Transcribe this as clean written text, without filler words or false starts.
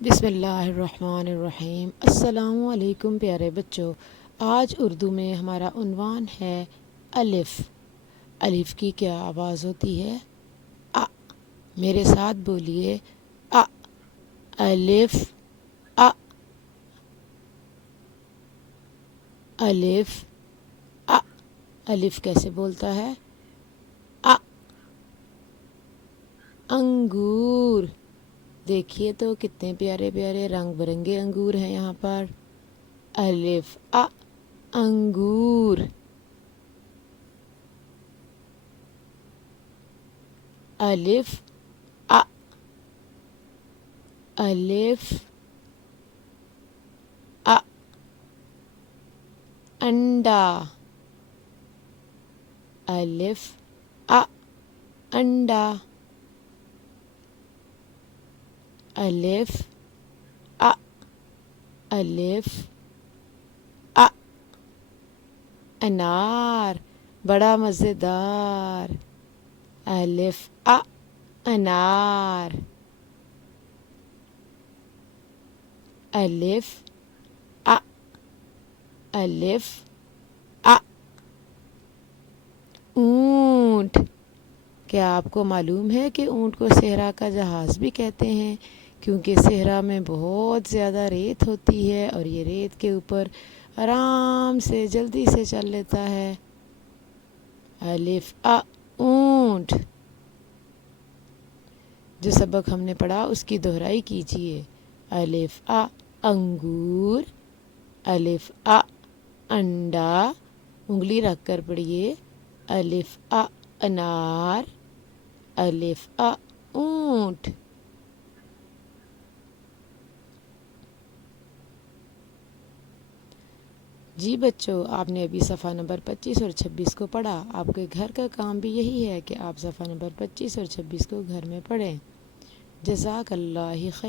بسم اللہ الرحمن الرحیم۔ السلام علیکم پیارے بچوں، آج اردو میں ہمارا عنوان ہے الف۔ الف کی کیا آواز ہوتی ہے؟ ا۔ میرے ساتھ بولیے ا۔ الف ا۔ الف ا۔ الف کیسے بولتا ہے؟ ا۔ انگور۔ دیکھیے تو کتنے پیارے پیارے رنگ برنگے انگور ہیں یہاں پر۔ الف ا۔ انگور۔ الف ا۔ الف ا۔ انڈا۔ الف ا۔ انڈا۔ الف ا۔ الف ا۔ انار، بڑا مزیدار۔ الف ا۔ انار۔ الف ا۔ الف ا۔ اونٹ۔ کیا آپ کو معلوم ہے کہ اونٹ کو صحرا کا جہاز بھی کہتے ہیں، کیونکہ صحرا میں بہت زیادہ ریت ہوتی ہے اور یہ ریت کے اوپر آرام سے جلدی سے چل لیتا ہے۔ الف ا۔ اونٹ۔ جو سبق ہم نے پڑھا اس کی دہرائی کیجیے۔ الف ا۔ انگور۔ الف ا۔ انڈا، انگلی رکھ کر پڑھیے۔ الف ا۔ انار۔ الف ا۔ اونٹ۔ جی بچوں، آپ نے ابھی صفحہ نمبر 25 اور 26 کو پڑھا۔ آپ کے گھر کا کام بھی یہی ہے کہ آپ صفحہ نمبر 25 اور 26 کو گھر میں پڑھیں۔ جزاک اللہ خیر۔